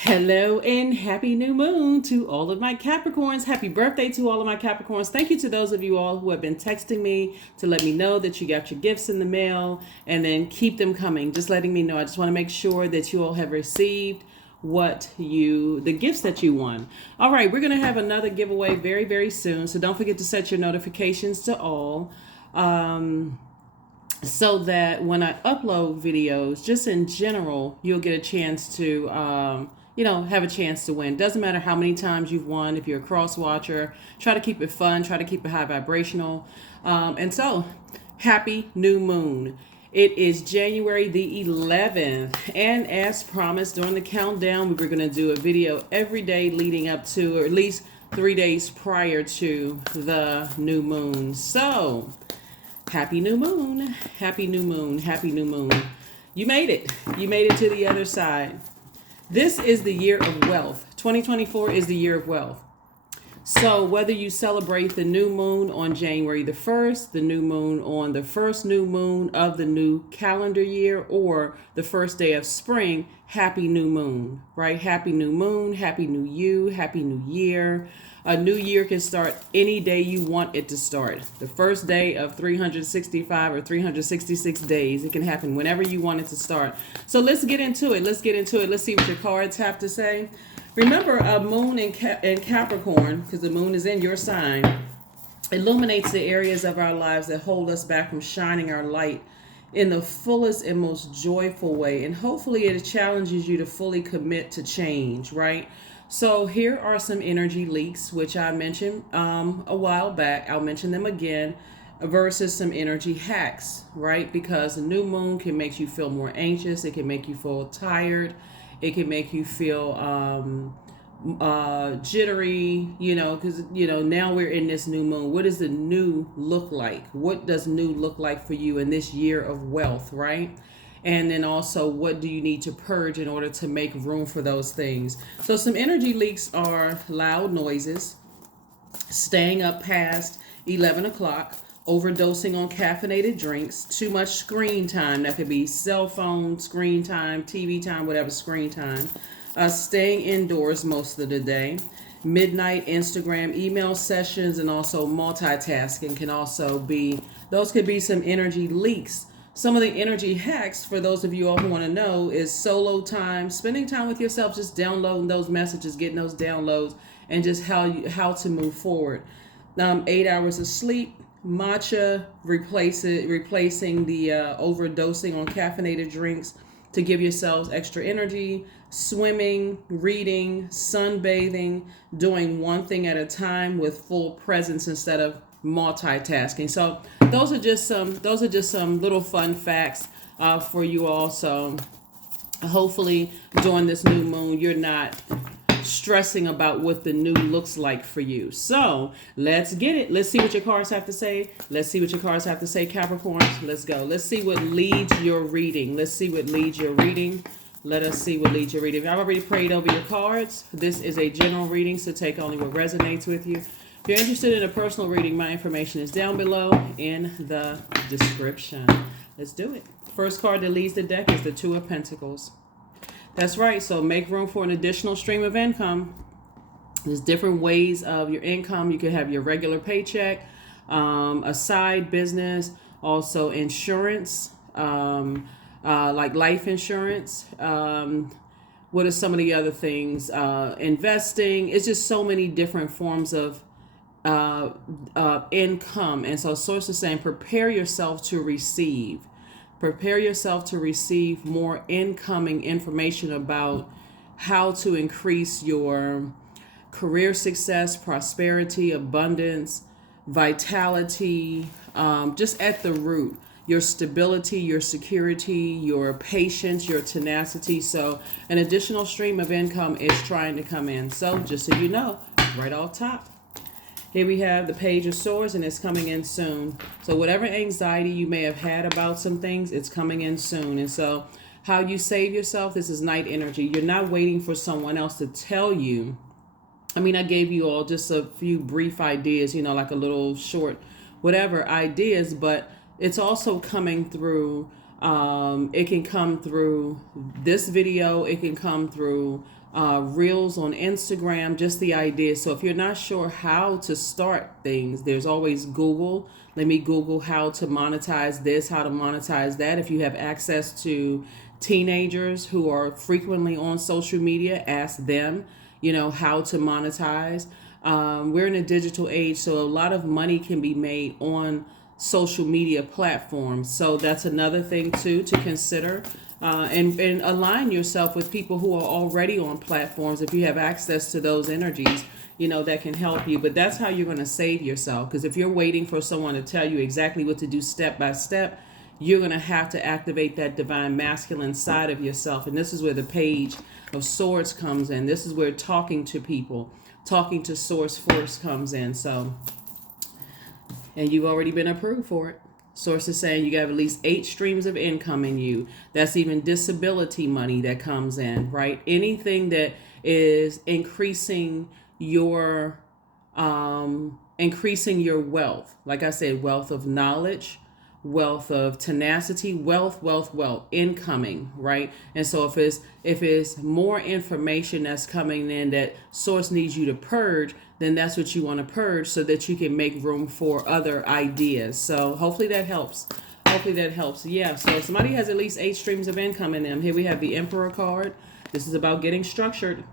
Hello and happy new moon to all of my Capricorns. Happy birthday to all of my Capricorns. Thank you to those of you all who have been texting me to let me know that you got your gifts in the mail, and then keep them coming. Just letting me know. I just want to make sure that you all have received the gifts that you won. All right, we're going to have another giveaway very, very soon. So don't forget to set your notifications to all. So that when I upload videos, just in general, you'll get a chance to, have a chance to win. Doesn't matter how many times you've won. If you're a cross watcher, try to keep it fun, try to keep it high vibrational. And so, happy new moon. It is January the 11th, and as promised during the countdown, we were going to do a video every day leading up to, or at least 3 days prior to the new moon. So, happy new moon, happy new moon, happy new moon. You made it. You made it to the other side. This is the year of wealth. 2024 is the year of wealth. So whether you celebrate the new moon on January the 1st, the new moon on the first new moon of the new calendar year, or the first day of spring, happy new moon, right? Happy new moon, happy new you, happy new year. A new year can start any day you want it to start. The first day of 365 or 366 days. It can happen whenever you want it to start. So let's get into it. Let's see what your cards have to say. Remember, a moon in Capricorn, because the moon is in your sign, illuminates the areas of our lives that hold us back from shining our light in the fullest and most joyful way. And hopefully it challenges you to fully commit to change, right? So here are some energy leaks, which I mentioned a while back. I'll mention them again, versus some energy hacks, right? Because the new moon can make you feel more anxious. It can make you feel tired. It can make you feel jittery, because, now we're in this new moon. What does the new look like? What does new look like for you in this year of wealth, right? And then also, what do you need to purge in order to make room for those things? So some energy leaks are loud noises, staying up past 11 o'clock, overdosing on caffeinated drinks, too much screen time. That could be cell phone screen time, TV time, whatever screen time. Staying indoors most of the day. Midnight Instagram email sessions, and also multitasking can also be, those could be some energy leaks. Some of the energy hacks, for those of you all who want to know, is solo time, spending time with yourself, just downloading those messages, getting those downloads, and just how to move forward. 8 hours of sleep, matcha, replacing the overdosing on caffeinated drinks to give yourselves extra energy, swimming, reading, sunbathing, doing one thing at a time with full presence instead of multitasking. So those are just some little fun facts for you all. So hopefully during this new moon, you're not stressing about what the new looks like for you. So let's get it. Let's see what your cards have to say. Let's see what your cards have to say, Capricorns. Let's go. Let's see what leads your reading. Let's see what leads your reading. Let us see what leads your reading. I've already prayed over your cards. This is a general reading, so take only what resonates with you. If you're interested in a personal reading, my information is down below in the description. Let's do it. First card that leads the deck is the Two of Pentacles. That's right. So make room for an additional stream of income. There's different ways of your income. You could have your regular paycheck, a side business, also insurance, like life insurance. What are some of the other things? Investing. It's just so many different forms of income. And so Source is saying, prepare yourself to receive. Prepare yourself to receive more incoming information about how to increase your career success, prosperity, abundance, vitality, just at the root. Your stability, your security, your patience, your tenacity. So an additional stream of income is trying to come in. So just so you know, right off top, here we have the Page of Swords, and it's coming in soon. So whatever anxiety you may have had about some things, it's coming in soon. And so how you save yourself, this is night energy. You're not waiting for someone else to tell you. I mean, I gave you all just a few brief ideas, like a little short, whatever ideas, but it's also coming through It can come through this video. It can come through reels on Instagram, just the idea. So if you're not sure how to start things, there's always Google. Let me Google how to monetize this, how to monetize that. If you have access to teenagers who are frequently on social media, ask them, how to monetize. We're in a digital age, so a lot of money can be made on social media platforms. So that's another thing too to consider. And align yourself with people who are already on platforms if you have access to those energies, that can help you. But that's how you're going to save yourself. Because if you're waiting for someone to tell you exactly what to do step by step, you're going to have to activate that divine masculine side of yourself. And this is where the Page of Swords comes in. This is where talking to people, talking to Source Force comes in. So, and you've already been approved for it. Source is saying you got at least 8 streams of income in you. That's even disability money that comes in, right? Anything that is increasing your wealth. Like I said, wealth of knowledge, wealth of tenacity, wealth, incoming, right? And so if it's more information that's coming in that Source needs you to purge, then that's what you want to purge so that you can make room for other ideas. So hopefully that helps. Yeah. So if somebody has at least 8 streams of income in them, here we have the Emperor card. This is about getting structured,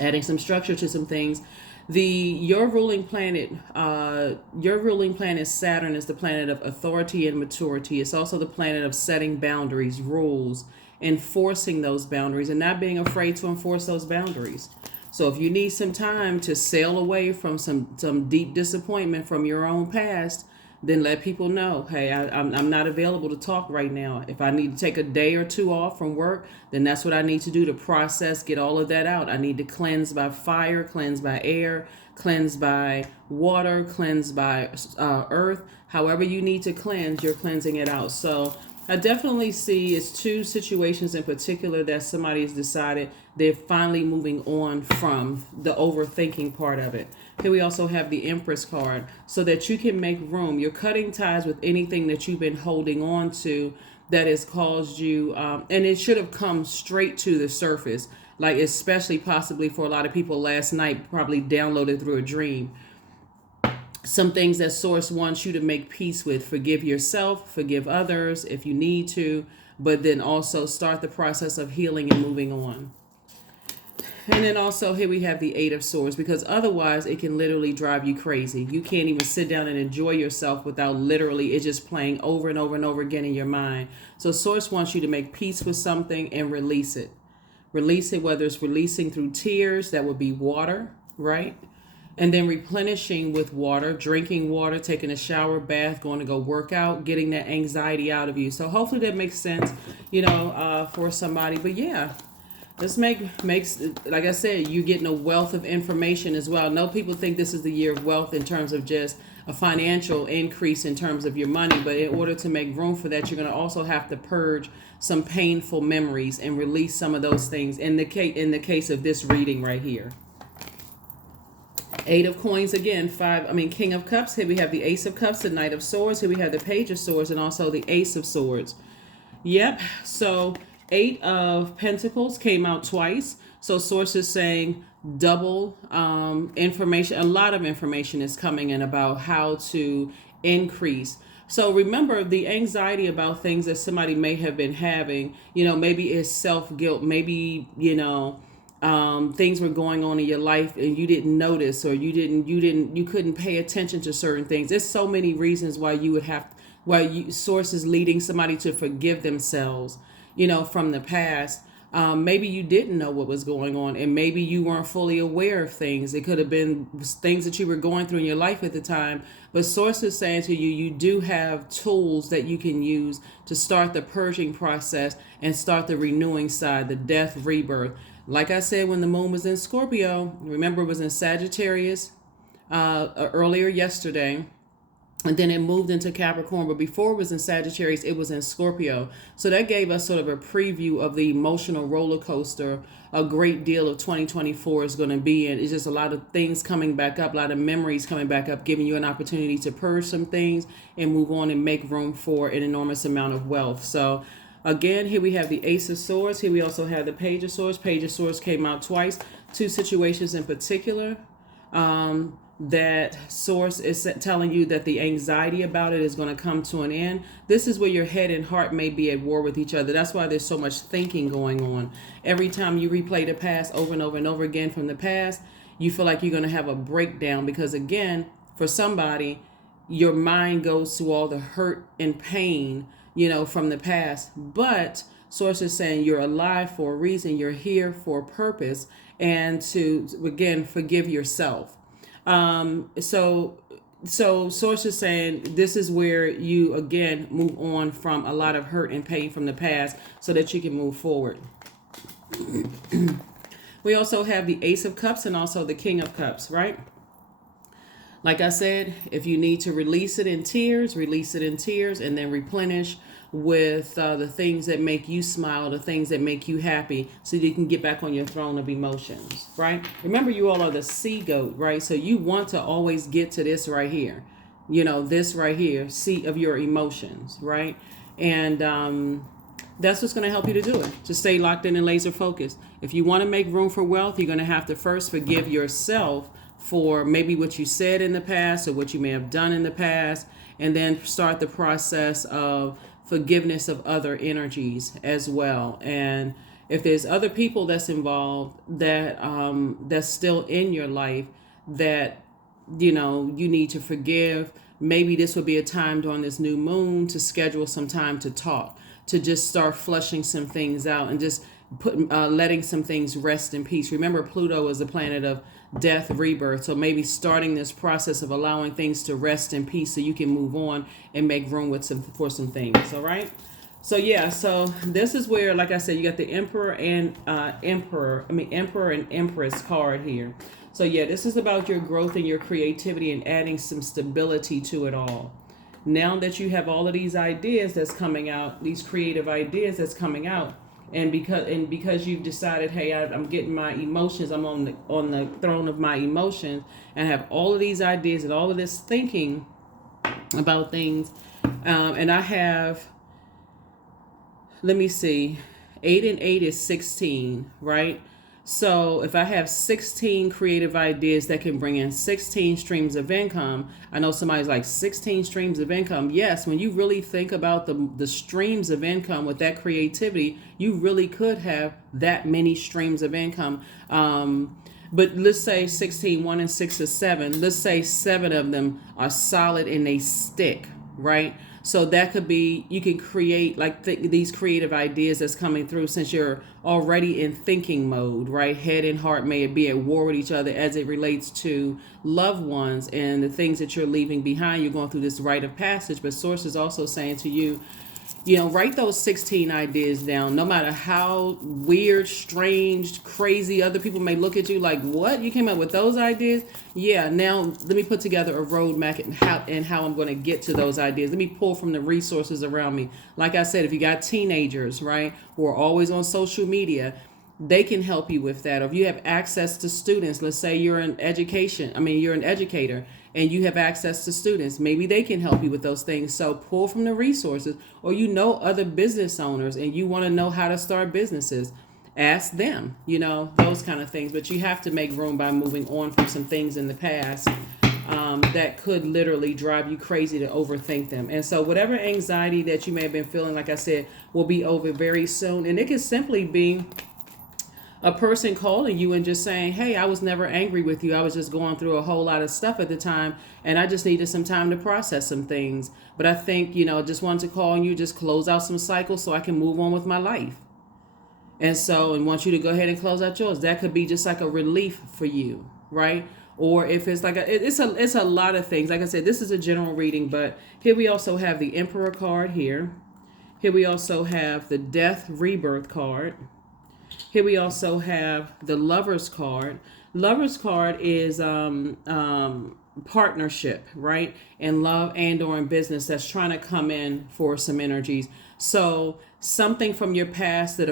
adding some structure to some things. Your ruling planet Saturn, is the planet of authority and maturity. It's also the planet of setting boundaries, rules, enforcing those boundaries, and not being afraid to enforce those boundaries. So if you need some time to sail away from some deep disappointment from your own past, then let people know, hey, I'm not available to talk right now. If I need to take a day or 2 off from work, then that's what I need to do to process, get all of that out. I need to cleanse by fire, cleanse by air, cleanse by water, cleanse by earth. However you need to cleanse, you're cleansing it out. So I definitely see it's 2 situations in particular that somebody has decided they're finally moving on from the overthinking part of it. Here we also have the Empress card, so that you can make room. You're cutting ties with anything that you've been holding on to that has caused you, and it should have come straight to the surface, like especially possibly for a lot of people last night, probably downloaded through a dream. Some things that Source wants you to make peace with. Forgive yourself, forgive others if you need to, but then also start the process of healing and moving on. And then also here we have the 8 of Swords, because otherwise it can literally drive you crazy. You can't even sit down and enjoy yourself without literally it just playing over and over and over again in your mind. So Source wants you to make peace with something and release it. Release it, whether it's releasing through tears, that would be water, right? And then replenishing with water, drinking water, taking a shower, bath, going to go work out, getting that anxiety out of you. So hopefully that makes sense, for somebody. But yeah, this makes, like I said, you getting a wealth of information as well. No, people think this is the year of wealth in terms of just a financial increase in terms of your money. But in order to make room for that, you're going to also have to purge some painful memories and release some of those things in the case of this reading right here. 8 of Coins again, King of Cups. Here we have the Ace of Cups, the Knight of Swords. Here we have the Page of Swords, and also the Ace of Swords. Yep. So 8 of Pentacles came out twice. So Source is saying double information. A lot of information is coming in about how to increase. So remember, the anxiety about things that somebody may have been having, maybe it's self-guilt. Maybe, things were going on in your life and you didn't notice, or you couldn't pay attention to certain things. There's so many reasons why Source is leading somebody to forgive themselves, from the past. Maybe you didn't know what was going on, and maybe you weren't fully aware of things. It could have been things that you were going through in your life at the time. But Source is saying to you, you do have tools that you can use to start the purging process and start the renewing side, the death, rebirth. Like I said, when the moon was in Scorpio, remember it was in Sagittarius earlier yesterday. and then it moved into Capricorn. But before it was in Sagittarius, it was in Scorpio. So that gave us sort of a preview of the emotional roller coaster a great deal of 2024 is going to be in. It's just a lot of things coming back up, a lot of memories coming back up, giving you an opportunity to purge some things and move on and make room for an enormous amount of wealth. So again, here we have the Ace of Swords. Here we also have the Page of Swords. Page of Swords came out twice. Two situations in particular. That source is telling you that the anxiety about it is going to come to an end. This is where your head and heart may be at war with each other. That's why there's so much thinking going on. Every time you replay the past over and over and over again from the past, you feel like you're going to have a breakdown because, again, for somebody, your mind goes to all the hurt and pain, from the past. But source is saying you're alive for a reason. You're here for a purpose, and to, again, forgive yourself. So source is saying this is where you again move on from a lot of hurt and pain from the past so that you can move forward. We also have the Ace of Cups and also the King of Cups, right? Like I said, if you need to release it in tears, and then replenish with the things that make you smile, the things that make you happy, so you can get back on your throne of emotions, right? Remember, you all are the sea goat, right? So you want to always get to this right here, this right here, seat of your emotions, right? And that's what's going to help you to do it, to stay locked in and laser focused. If you want to make room for wealth, you're going to have to first forgive yourself for maybe what you said in the past or what you may have done in the past, and then start the process of forgiveness of other energies as well. And if there's other people that's involved that that's still in your life that you need to forgive, maybe this would be a time during this new moon to schedule some time to talk, to just start flushing some things out and just letting some things rest in peace. Remember, Pluto is the planet of death, rebirth. So maybe starting this process of allowing things to rest in peace so you can move on and make room for some things. All right. So yeah, so this is where, like I said, you got the Emperor and Emperor and Empress card here. So yeah, this is about your growth and your creativity and adding some stability to it all. Now that you have all of these ideas that's coming out, these creative ideas that's coming out, and because you've decided, hey, I'm getting my emotions, I'm on the throne of my emotions, and have all of these ideas and all of this thinking about things, and I have, let me see, 8 and 8 is 16, right? So if I have 16 creative ideas that can bring in 16 streams of income, I know somebody's like, 16 streams of income. Yes, when you really think about the streams of income with that creativity, you really could have that many streams of income. But let's say 16, 1 and 6 is 7. Let's say 7 of them are solid and they stick, right? So that could be, you can create like these creative ideas that's coming through since you're already in thinking mode, right? Head and heart may be at war with each other as it relates to loved ones and the things that you're leaving behind. You're going through this rite of passage, but Source is also saying to you, write those 16 ideas down. No matter how weird, strange, crazy other people may look at you like, what? You came up with those ideas? Yeah, now let me put together a roadmap and how I'm going to get to those ideas. Let me pull from the resources around me. Like I said, if you got teenagers, right, who are always on social media, they can help you with that. Or if you have access to students, let's say you're an educator and you have access to students, maybe they can help you with those things. So pull from the resources, or other business owners and you want to know how to start businesses, ask them, those kind of things. But you have to make room by moving on from some things in the past that could literally drive you crazy to overthink them. And so whatever anxiety that you may have been feeling, like I said, will be over very soon. And it could simply be a person calling you and just saying, hey, I was never angry with you. I was just going through a whole lot of stuff at the time, and I just needed some time to process some things. But I think, just wanted to call you, just close out some cycles so I can move on with my life. And want you to go ahead and close out yours. That could be just like a relief for you, right? Or if it's like it's a lot of things. Like I said, this is a general reading, but here we also have the Emperor card here. Here we also have the Death Rebirth card. Here we also have the Lover's card. Lover's card is partnership, right? In love and or in business that's trying to come in for some energies. So something from your past that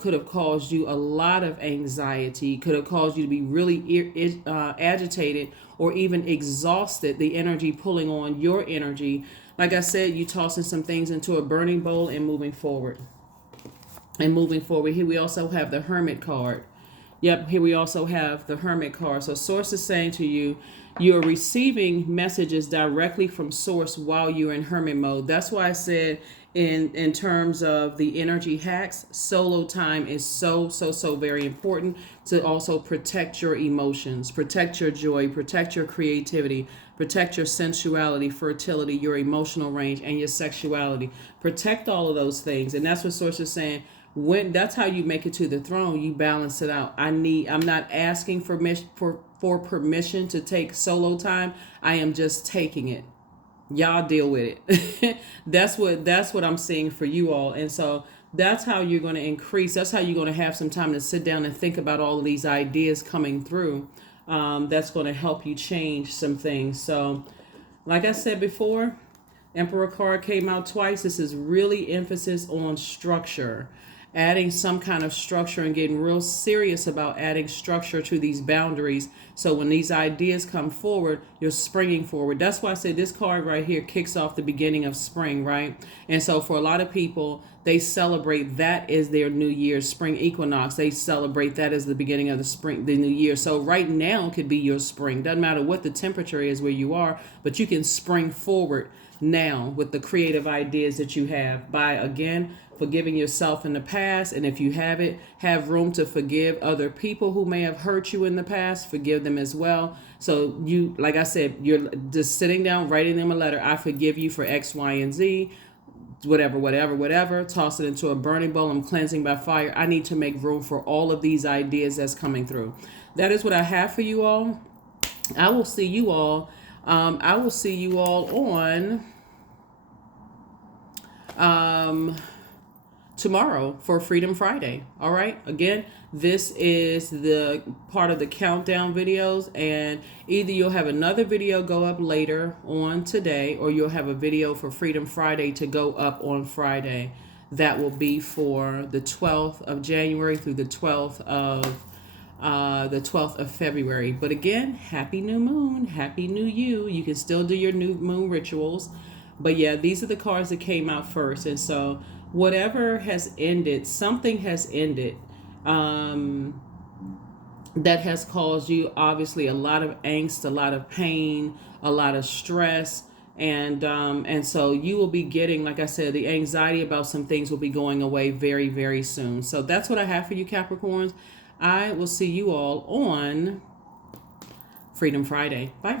could have caused you a lot of anxiety, could have caused you to be really agitated or even exhausted, the energy pulling on your energy. Like I said, you tossing some things into a burning bowl and moving forward. And moving forward, here we also have the Hermit card. Yep, here we also have the Hermit card. So Source is saying to you, you're receiving messages directly from Source while you're in Hermit mode. That's why I said in terms of the energy hacks, solo time is so very important to also protect your emotions, protect your joy, protect your creativity, protect your sensuality, fertility, your emotional range, and your sexuality. Protect all of those things. And that's what Source is saying. When that's how you make it to the throne, you balance it out. I'm not asking for permission to take solo time. I am just taking it. Y'all deal with it. that's what I'm seeing for you all. And so that's how you're going to increase. That's how you're going to have some time to sit down and think about all of these ideas coming through. That's going to help you change some things. So like I said before, Emperor card came out twice. This is really emphasis on structure, adding some kind of structure and getting real serious about adding structure to these boundaries. So when these ideas come forward, you're springing forward. That's why I say this card right here kicks off the beginning of spring, right? And so for a lot of people, they celebrate that as their new year, spring equinox. They celebrate that as the beginning of the spring, the new year. So right now could be your spring. Doesn't matter what the temperature is where you are, but you can spring forward now with the creative ideas that you have by, again, forgiving yourself in the past. And if you have it, have room to forgive other people who may have hurt you in the past. Forgive them as well. So you, like I said, you're just sitting down, writing them a letter. I forgive you for X, Y, and Z. Whatever. Toss it into a burning bowl. I'm cleansing by fire. I need to make room for all of these ideas that's coming through. That is what I have for you all. I will see you all. I will see you all on tomorrow for Freedom Friday. All right. Again, this is the part of the countdown videos, and either you'll have another video go up later on today, or you'll have a video for Freedom Friday to go up on Friday. That will be for the 12th of January through the 12th of February. But again, happy new moon, happy new you. You can still do your new moon rituals. But yeah, these are the cards that came out first. And so whatever has ended, something has ended that has caused you obviously a lot of angst, a lot of pain, a lot of stress. And so you will be getting, like I said, the anxiety about some things will be going away very, very soon. So that's what I have for you, Capricorns. I will see you all on Freedom Friday. Bye.